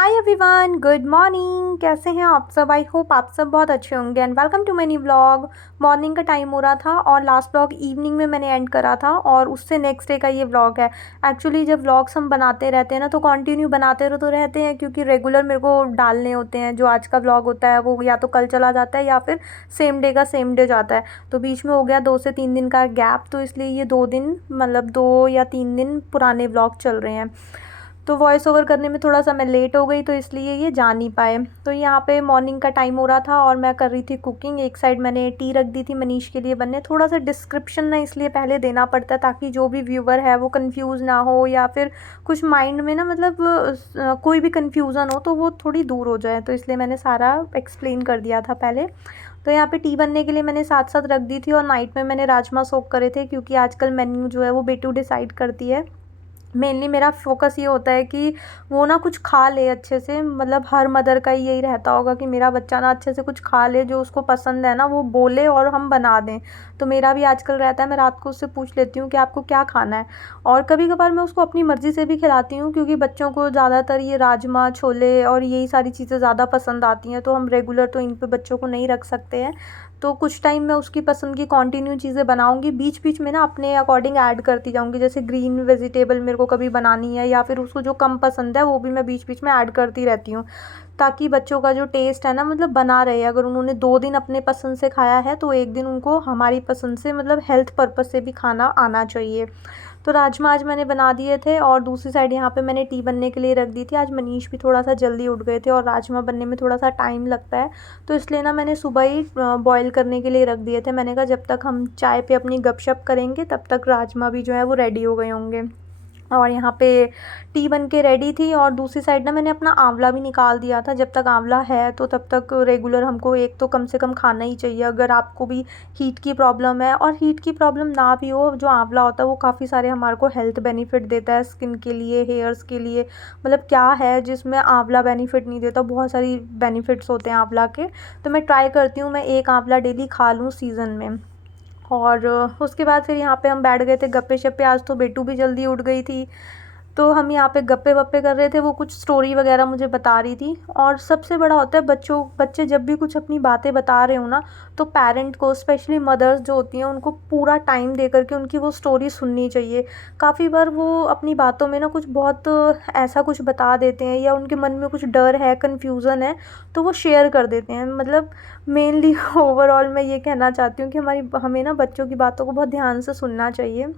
Hi everyone, good morning. कैसे हैं आप सब? आई होप आप सब बहुत अच्छे होंगे and welcome to many vlog. Morning का टाइम हो रहा था और लास्ट व्लॉग इवनिंग में मैंने एंड करा था और उससे नेक्स्ट डे का ये व्लॉग है। एक्चुअली जब व्लॉग्स हम बनाते रहते हैं ना तो कंटिन्यू बनाते तो रहते हैं, क्योंकि रेगुलर मेरे को डालने होते हैं। जो आज का व्लॉग होता है वो या तो कल चला जाता है या फिर सेम डे का सेम डे जाता है। तो बीच में हो गया 2 से 3 दिन का गैप, तो इसलिए ये 2 दिन मतलब 2 या 3 दिन पुराने व्लॉग चल रहे हैं। तो वॉइस ओवर करने में थोड़ा सा मैं लेट हो गई, तो इसलिए ये जा नहीं पाए। तो यहाँ पे मॉर्निंग का टाइम हो रहा था और मैं कर रही थी कुकिंग। एक साइड मैंने टी रख दी थी मनीष के लिए बनने। थोड़ा सा डिस्क्रिप्शन ना इसलिए पहले देना पड़ता है ताकि जो भी व्यूवर है वो कंफ्यूज ना हो, या फिर कुछ माइंड में ना मतलब कोई भी कंफ्यूजन हो तो वो थोड़ी दूर हो जाए। तो इसलिए मैंने सारा एक्सप्लेन कर दिया था पहले। तो यहाँ पे टी बनने के लिए मैंने साथ साथ रख दी थी और नाइट में मैंने राजमा सोक करे थे, क्योंकि आजकल मेन्यू जो है वो बेटू डिसाइड करती है। मेनली मेरा फ़ोकस ये होता है कि वो ना कुछ खा ले अच्छे से। मतलब हर मदर का ही यही रहता होगा कि मेरा बच्चा ना अच्छे से कुछ खा ले, जो उसको पसंद है ना वो बोले और हम बना दें। तो मेरा भी आजकल रहता है, मैं रात को उससे पूछ लेती हूँ कि आपको क्या खाना है। और कभी कभार मैं उसको अपनी मर्ज़ी से भी खिलाती हूँ, क्योंकि बच्चों को ज़्यादातर ये राजमा छोले और यही सारी चीज़ें ज़्यादा पसंद आती हैं। तो हम रेगुलर तो इन पे बच्चों को नहीं रख सकते हैं। तो कुछ टाइम मैं उसकी पसंद की कंटिन्यू चीज़ें बनाऊँगी, बीच बीच में ना अपने अकॉर्डिंग ऐड करती जाऊँगी। जैसे ग्रीन वेजिटेबल मेरे को कभी बनानी है या फिर उसको जो कम पसंद है वो भी मैं बीच बीच में ऐड करती रहती हूँ, ताकि बच्चों का जो टेस्ट है ना मतलब बना रहे। अगर उन्होंने 2 दिन अपने पसंद से खाया है तो एक दिन उनको हमारी पसंद से मतलब हेल्थ पर्पज़ से भी खाना आना चाहिए। तो राजमा आज मैंने बना दिए थे और दूसरी साइड यहाँ पे मैंने टी बनने के लिए रख दी थी। आज मनीष भी थोड़ा सा जल्दी उठ गए थे और राजमा बनने में थोड़ा सा टाइम लगता है, तो इसलिए ना मैंने सुबह ही बॉईल करने के लिए रख दिए थे। मैंने कहा जब तक हम चाय पे अपनी गपशप करेंगे तब तक राजमा भी जो है वो रेडी हो गए होंगे। और यहाँ पे टी बन के रेडी थी और दूसरी साइड ना मैंने अपना आंवला भी निकाल दिया था। जब तक आंवला है तो तब तक रेगुलर हमको एक तो कम से कम खाना ही चाहिए। अगर आपको भी हीट की प्रॉब्लम है, और हीट की प्रॉब्लम ना भी हो, जो आंवला होता है वो काफ़ी सारे हमारे को हेल्थ बेनिफिट देता है, स्किन के लिए, हेयर्स के लिए। मतलब क्या है जिसमें आंवला बेनिफिट नहीं देता, बहुत सारी बेनिफिट्स होते हैं आंवला के। तो मैं ट्राई करती हूँ मैं एक आंवला डेली खा लूँ सीज़न में। और उसके बाद फिर यहाँ पे हम बैठ गए थे गप्पे शप्पे। आज तो बेटू भी जल्दी उठ गई थी, तो हम यहाँ पे गप्पे वप्पे कर रहे थे। वो कुछ स्टोरी वगैरह मुझे बता रही थी। और सबसे बड़ा होता है बच्चे जब भी कुछ अपनी बातें बता रहे हो ना, तो पेरेंट को, स्पेशली मदर्स जो होती हैं, उनको पूरा टाइम दे करके उनकी वो स्टोरी सुननी चाहिए। काफ़ी बार वो अपनी बातों में ना कुछ बहुत ऐसा कुछ बता देते हैं, या उनके मन में कुछ डर है, कन्फ्यूज़न है, तो वो शेयर कर देते हैं। मतलब मेनली ओवरऑल मैं ये कहना चाहती हूँ कि हमें ना बच्चों की बातों को बहुत ध्यान से सुनना चाहिए।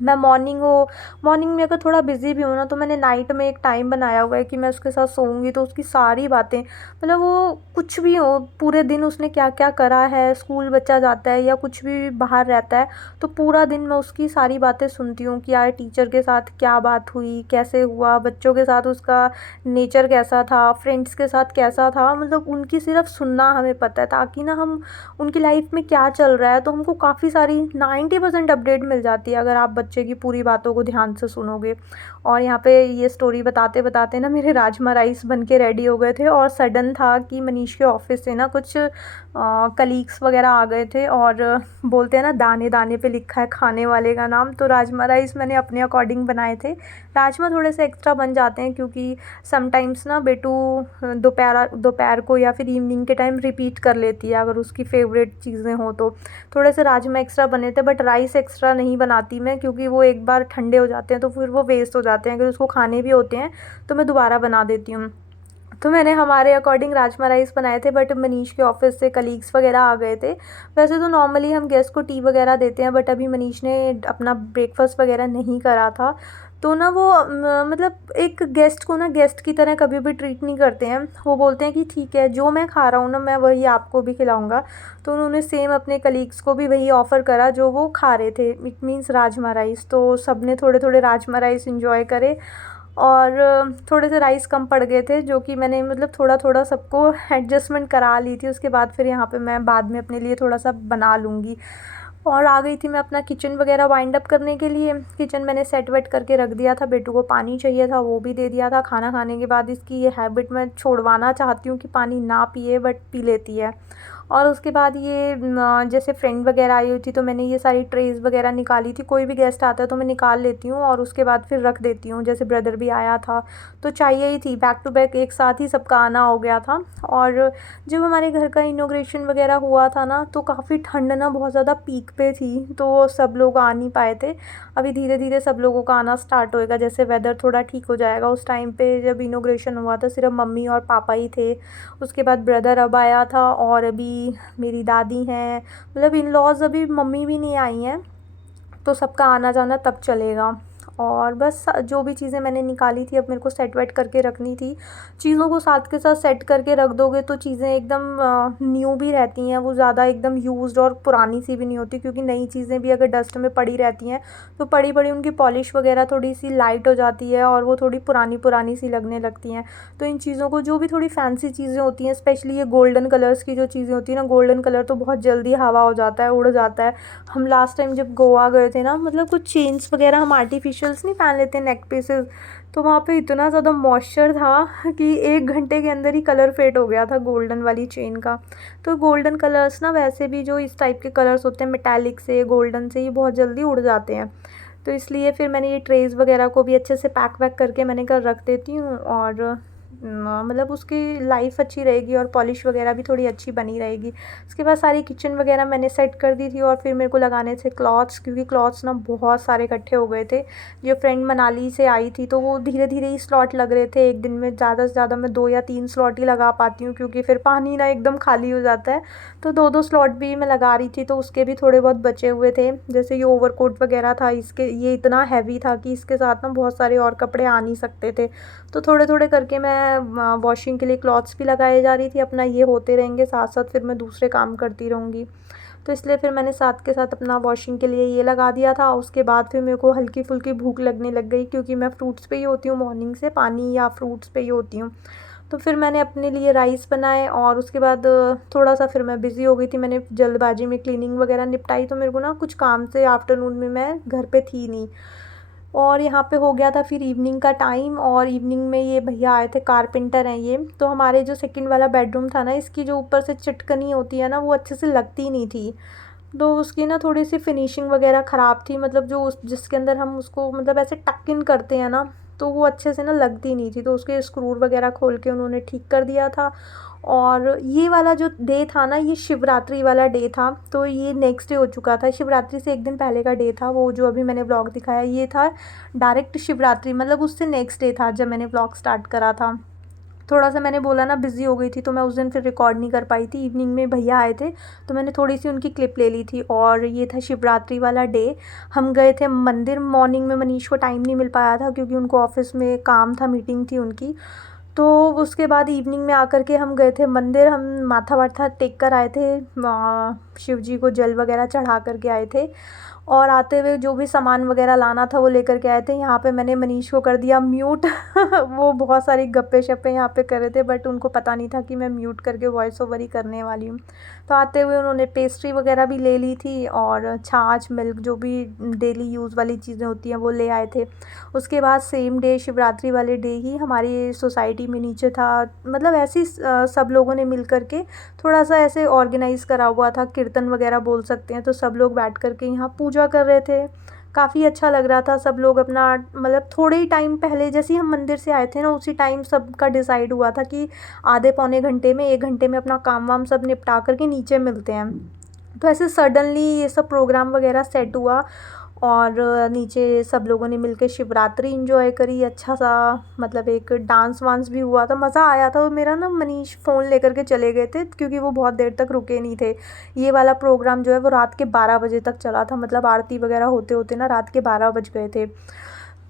मैं मॉर्निंग में अगर थोड़ा बिज़ी भी हूँ ना, तो मैंने नाइट में एक टाइम बनाया हुआ है कि मैं उसके साथ सोऊंगी। तो उसकी सारी बातें, मतलब वो कुछ भी हो, पूरे दिन उसने क्या क्या करा है, स्कूल बच्चा जाता है या कुछ भी बाहर रहता है, तो पूरा दिन मैं उसकी सारी बातें सुनती हूँ कि यार टीचर के साथ क्या बात हुई, कैसे हुआ, बच्चों के साथ उसका नेचर कैसा था, फ्रेंड्स के साथ कैसा था। मतलब उनकी सिर्फ सुनना हमें पता है, ताकि ना हम उनकी लाइफ में क्या चल रहा है तो हमको काफ़ी सारी 90% अपडेट मिल जाती है, अगर आप बच्चे की पूरी बातों को ध्यान से सुनोगे। और यहाँ पे ये स्टोरी बताते बताते ना मेरे राजमा राइस बन के रेडी हो गए थे। और सडन था कि मनीष के ऑफिस से ना कुछ कलीग्स वगैरह आ गए थे, और बोलते हैं ना दाने दाने पे लिखा है खाने वाले का नाम। तो राजमा राइस मैंने अपने अकॉर्डिंग बनाए थे। राजमा थोड़े से एक्स्ट्रा बन जाते हैं, क्योंकि समटाइम्स ना बेटू दोपहर को या फिर इवनिंग के टाइम रिपीट कर लेती है, अगर उसकी फेवरेट चीज़ें हों तो। थोड़े से राजमा एक्स्ट्रा बने थे, बट राइस एक्स्ट्रा नहीं बनाती मैं, क्योंकि वो एक बार ठंडे हो जाते हैं तो फिर वो वेस्ट हो जाते हैं। अगर उसको खाने भी होते हैं तो मैं दोबारा बना देती हूँ। तो मैंने हमारे अकॉर्डिंग राजमा राइस बनाए थे, बट मनीष के ऑफिस से कलीग्स वगैरह आ गए थे। वैसे तो नॉर्मली हम गेस्ट को टी वगैरह देते हैं, बट अभी मनीष ने अपना ब्रेकफास्ट वगैरह नहीं करा था। तो ना वो मतलब एक गेस्ट को ना गेस्ट की तरह कभी भी ट्रीट नहीं करते हैं। वो बोलते हैं कि ठीक है, जो मैं खा रहा हूँ ना मैं वही आपको भी खिलाऊँगा। तो उन्होंने सेम अपने कलीग्स को भी वही ऑफ़र करा जो वो खा रहे थे, इट मीन्स राजमा राइस। तो सब ने थोड़े थोड़े राजमा राइस इंजॉय करे। और थोड़े से राइस कम पड़ गए थे, जो कि मैंने मतलब थोड़ा थोड़ा सबको एडजस्टमेंट करा ली थी। उसके बाद फिर यहाँ पे मैं बाद में अपने लिए थोड़ा सा बना लूँगी। और आ गई थी मैं अपना किचन वगैरह वाइंड अप करने के लिए। किचन मैंने सेट वेट करके रख दिया था। बेटू को पानी चाहिए था, वो भी दे दिया था। खाना खाने के बाद इसकी ये हैबिट मैं छुड़वाना चाहती हूँ कि पानी ना पिए, बट पी लेती है। और उसके बाद ये जैसे फ्रेंड वगैरह आई हुई थी तो मैंने ये सारी ट्रेज़ वगैरह निकाली थी। कोई भी गेस्ट आता है तो मैं निकाल लेती हूँ और उसके बाद फिर रख देती हूँ। जैसे ब्रदर भी आया था तो चाहिए ही थी, बैक टू बैक एक साथ ही सबका आना हो गया था। और जब हमारे घर का इनॉग्रेशन वगैरह हुआ था ना तो काफ़ी ठंड ना बहुत ज़्यादा पीक पे थी, तो सब लोग आ नहीं पाए थे। अभी धीरे धीरे सब लोगों का आना स्टार्ट होएगा, जैसे वेदर थोड़ा ठीक हो जाएगा। उस टाइम पे जब इनॉग्रेशन हुआ था सिर्फ मम्मी और पापा ही थे। उसके बाद ब्रदर अब आया था और अभी मेरी दादी हैं, मतलब इन लॉज़, अभी मम्मी भी नहीं आई हैं। तो सबका आना जाना तब चलेगा। और बस जो भी चीज़ें मैंने निकाली थी अब मेरे को सेट वेट करके रखनी थी। चीज़ों को साथ के साथ सेट करके रख दोगे तो चीज़ें एकदम न्यू भी रहती हैं, वो ज़्यादा एकदम यूज्ड और पुरानी सी भी नहीं होती, क्योंकि नई चीज़ें भी अगर डस्ट में पड़ी रहती हैं तो पड़ी पड़ी उनकी पॉलिश वगैरह थोड़ी सी लाइट हो जाती है और वो थोड़ी पुरानी पुरानी सी लगने लगती हैं। तो इन चीज़ों को, जो भी थोड़ी फैंसी चीज़ें होती हैं, स्पेशली ये गोल्डन कलर्स की जो चीज़ें होती हैं ना, गोल्डन कलर तो बहुत जल्दी हवा हो जाता है, उड़ जाता है। हम लास्ट टाइम जब गोवा गए थे ना, मतलब कुछ चेन्स वगैरह हम आर्टिफिशियल्स नहीं पहन लेते नेक पीसेस, तो वहाँ पे इतना ज़्यादा मॉइस्चर था कि 1 घंटे के अंदर ही कलर फेड हो गया था गोल्डन वाली चेन का। तो गोल्डन कलर्स ना, वैसे भी जो इस टाइप के कलर्स होते हैं मेटालिक से, गोल्डन से, ये बहुत जल्दी उड़ जाते हैं। तो इसलिए फिर मैंने ये ट्रेज़ वगैरह को भी अच्छे से पैक वैक करके मैंने कल रख देती हूँ। और मतलब उसकी लाइफ अच्छी रहेगी और पॉलिश वगैरह भी थोड़ी अच्छी बनी रहेगी। उसके बाद सारी किचन वगैरह मैंने सेट कर दी थी और फिर मेरे को लगाने थे क्लॉथ्स, क्योंकि क्लॉथ्स ना बहुत सारे इकट्ठे हो गए थे। जो फ्रेंड मनाली से आई थी तो वो धीरे धीरे ही स्लॉट लग रहे थे, एक दिन में ज़्यादा से ज़्यादा मैं 2 या 3 स्लॉट ही लगा पाती हूँ, क्योंकि फिर पानी ना एकदम खाली हो जाता है। तो 2-2 स्लॉट भी मैं लगा रही थी, तो उसके भी थोड़े बहुत बचे हुए थे। जैसे ये ओवरकोट वगैरह था, इसके ये इतना हैवी था कि इसके साथ ना बहुत सारे और कपड़े आ नहीं सकते थे। तो थोड़े थोड़े करके मैं वॉशिंग के लिए क्लॉथ्स भी लगाए जा रही थी। अपना ये होते रहेंगे साथ साथ, फिर मैं दूसरे काम करती रहूँगी। तो इसलिए फिर मैंने साथ के साथ अपना वॉशिंग के लिए ये लगा दिया था। उसके बाद फिर मेरे को हल्की फुल्की भूख लगने लग गई, क्योंकि मैं फ्रूट्स पे ही होती हूँ मॉर्निंग से, पानी या फ्रूट्स पे ही होती हूँ। तो फिर मैंने अपने लिए राइस बनाए और उसके बाद थोड़ा सा फिर मैं बिज़ी हो गई थी, मैंने जल्दबाजी में क्लीनिंग वगैरह निपटाई। तो मेरे को ना कुछ काम से आफ्टरनून में मैं घर पे थी नहीं। और यहाँ पे हो गया था फिर इवनिंग का टाइम, और इवनिंग में ये भैया आए थे, कारपेंटर हैं ये। तो हमारे जो सेकंड वाला बेडरूम था ना, इसकी जो ऊपर से चिटकनी होती है ना, वो अच्छे से लगती नहीं थी। तो उसकी ना थोड़ी सी फिनिशिंग वगैरह ख़राब थी, मतलब जो उस जिसके अंदर हम उसको मतलब ऐसे टक इन करते हैं ना, तो वो अच्छे से ना लगती नहीं थी। तो उसके स्क्रू वगैरह खोल के उन्होंने ठीक कर दिया था। और ये वाला जो डे था ना, ये शिवरात्रि वाला डे था, तो ये नेक्स्ट डे हो चुका था। शिवरात्रि से एक दिन पहले का डे था वो, जो अभी मैंने व्लॉग दिखाया ये था डायरेक्ट शिवरात्रि, मतलब उससे नेक्स्ट डे था जब मैंने व्लॉग स्टार्ट करा था। थोड़ा सा मैंने बोला ना बिज़ी हो गई थी, तो मैं उस दिन फिर रिकॉर्ड नहीं कर पाई थी। इवनिंग में भैया आए थे तो मैंने थोड़ी सी उनकी क्लिप ले ली थी, और ये था शिवरात्रि वाला डे। हम गए थे मंदिर। मॉर्निंग में मनीष को टाइम नहीं मिल पाया था, क्योंकि उनको ऑफिस में काम था, मीटिंग थी उनकी। तो उसके बाद इवनिंग में आकर के हम गए थे मंदिर। हम माथा वाथा टेक कर आए थे, शिव जी को जल वगैरह चढ़ा करके आए थे। और आते हुए जो भी सामान वगैरह लाना था वो लेकर के आए थे। यहाँ पे मैंने मनीष को कर दिया म्यूट वो बहुत सारी गप्पे शप्पे यहाँ पे कर रहे थे, बट उनको पता नहीं था कि मैं म्यूट करके वॉइस ओवर ही करने वाली हूँ। तो आते हुए उन्होंने पेस्ट्री वगैरह भी ले ली थी, और छाछ मिल्क जो भी डेली यूज़ वाली चीज़ें होती हैं वो ले आए थे। उसके बाद सेम डे शिवरात्रि वाले डे ही हमारी सोसाइटी में नीचे था, मतलब ऐसे ही सब लोगों ने मिल कर के थोड़ा सा ऐसे ऑर्गेनाइज़ करा हुआ था, कीर्तन वगैरह बोल सकते हैं। तो सब लोग बैठ कर के यहाँ पूजा कर रहे थे। काफ़ी अच्छा लग रहा था। सब लोग अपना मतलब थोड़े ही टाइम पहले जैसे ही हम मंदिर से आए थे ना, उसी टाइम सबका डिसाइड हुआ था कि आधे पौने घंटे में 1 घंटे में अपना काम वाम सब निपटा करके नीचे मिलते हैं। तो ऐसे सडनली ये सब प्रोग्राम वगैरह सेट हुआ, और नीचे सब लोगों ने मिलके शिवरात्रि एंजॉय करी। अच्छा सा मतलब एक डांस वांस भी हुआ था, मज़ा आया था। और मेरा ना मनीष फ़ोन लेकर के चले गए थे, क्योंकि वो बहुत देर तक रुके नहीं थे। ये वाला प्रोग्राम जो है वो रात के 12 बजे तक चला था, मतलब आरती वगैरह होते होते ना रात के 12 बज गए थे।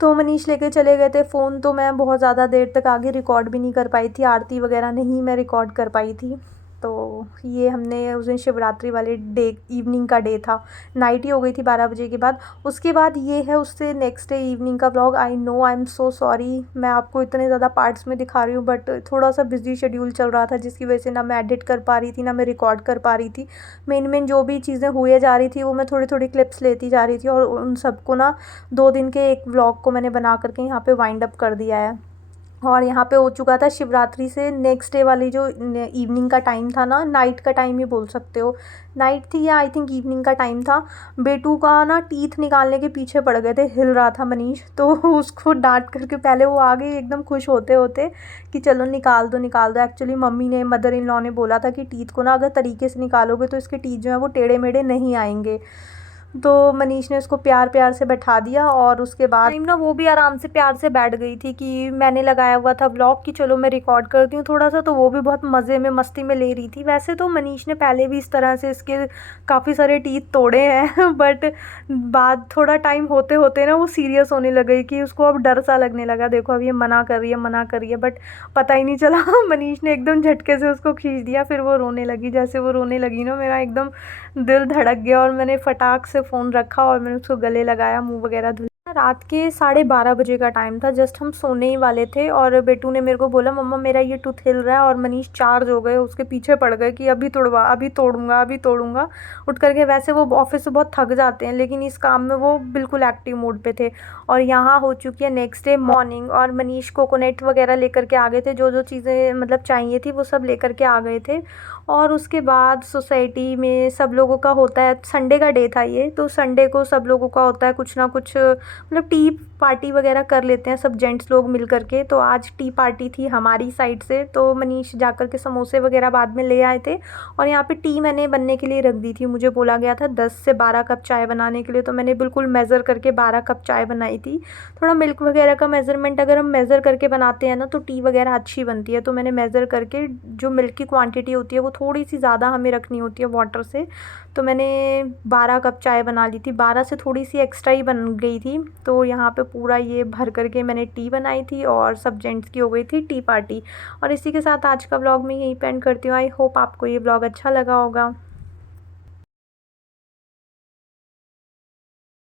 तो मनीष लेके चले गए थे फ़ोन, तो मैं बहुत ज़्यादा देर तक आगे रिकॉर्ड भी नहीं कर पाई थी, आरती वगैरह नहीं मैं रिकॉर्ड कर पाई थी। तो ये हमने उस दिन शिवरात्रि वाले डे इवनिंग का डे था, नाइट ही हो गई थी 12 बजे के बाद। उसके बाद ये है उससे नेक्स्ट डे इवनिंग का vlog. I know, I am so sorry, मैं आपको इतने ज़्यादा पार्ट्स में दिखा रही हूँ, बट थोड़ा सा बिजी शेड्यूल चल रहा था, जिसकी वजह से ना मैं एडिट कर पा रही थी ना मैं रिकॉर्ड कर पा रही थी। मेन मेन जो भी चीज़ें हुए जा रही थी वो मैं थोड़ी थोड़ी क्लिप्स लेती जा रही थी, और उन सबको ना 2 दिन के एक व्लॉग को मैंने बना करके यहाँ पे वाइंड अप कर दिया है। और यहाँ पे हो चुका था शिवरात्रि से नेक्स्ट डे वाली जो इवनिंग का टाइम था ना, नाइट का टाइम ही बोल सकते हो, नाइट थी या आई थिंक इवनिंग का टाइम था। बेटू का ना टीथ निकालने के पीछे पड़ गए थे, हिल रहा था मनीष, तो उसको डांट करके पहले वो आ गई एकदम खुश होते होते कि चलो निकाल दो निकाल दो। एक्चुअली मम्मी ने, मदर इन लॉ ने बोला था कि टीथ को ना अगर तरीके से निकालोगे तो इसके टीथ जो है वो टेढ़े मेढ़े नहीं आएंगे। तो मनीष ने उसको प्यार प्यार से बैठा दिया और उसके बाद टाइम ना वो भी आराम से प्यार से बैठ गई थी कि मैंने लगाया हुआ था व्लॉग कि चलो मैं रिकॉर्ड करती हूँ थोड़ा सा, तो वो भी बहुत मज़े में मस्ती में ले रही थी। वैसे तो मनीष ने पहले भी इस तरह से इसके काफ़ी सारे टीथ तोड़े हैं बट बाद थोड़ा टाइम होते होते ना वो सीरियस होने लगी कि उसको अब डर सा लगने लगा। देखो अब ये मना कर रही है मना कर रही है, बट पता ही नहीं चला मनीष ने एकदम झटके से उसको खींच दिया, फिर वो रोने लगी। जैसे वो रोने लगी ना मेरा एकदम दिल धड़क गया और मैंने फटाक से फ़ोन रखा और मैंने उसको गले लगाया, मुंह वगैरह धुला। रात के 12:30 बजे का टाइम था, जस्ट हम सोने ही वाले थे और बेटू ने मेरे को बोला मम्मा मेरा ये टूथ हिल रहा है, और मनीष चार्ज हो गए, उसके पीछे पड़ गए कि अभी तोड़वा, अभी तोड़ूंगा, अभी तोड़ूंगा उठ करके। वैसे वो ऑफिस से बहुत थक जाते हैं लेकिन इस काम में वो बिल्कुल एक्टिव मूड पे थे। और यहाँ हो चुकी है नेक्स्ट डे मॉर्निंग और मनीष कोकोनट वगैरह लेकर के आ गए थे, जो जो चीज़ें मतलब चाहिए थी वो सब लेकर के आ गए थे। और उसके बाद सोसाइटी में सब लोगों का होता है, संडे का डे था ये, तो संडे को सब लोगों का होता है कुछ ना कुछ, मतलब टी पार्टी वगैरह कर लेते हैं सब जेंट्स लोग मिल करके। तो आज टी पार्टी थी हमारी साइड से, तो मनीष जा कर के समोसे वगैरह बाद में ले आए थे। और यहाँ पे टी मैंने बनने के लिए रख दी थी, मुझे बोला गया था 10 से 12 कप चाय बनाने के लिए, तो मैंने बिल्कुल मेज़र करके 12 कप चाय बनाई थी। थोड़ा मिल्क वगैरह का मेज़रमेंट अगर हम मेज़र करके बनाते हैं ना तो टी वगैरह अच्छी बनती है, तो मैंने मेज़र करके जो मिल्क की क्वांटिटी होती है वो थोड़ी सी ज़्यादा हमें रखनी होती है वाटर से, तो मैंने 12 कप चाय बना ली थी, 12 से थोड़ी सी एक्स्ट्रा ही बन गई थी। तो यहाँ पे पूरा ये भर करके मैंने टी बनाई थी और सब जेंट्स की हो गई थी टी पार्टी। और इसी के साथ आज का व्लॉग मैं यहीं पे एंड करती हूँ। आई होप आपको ये व्लॉग अच्छा लगा होगा।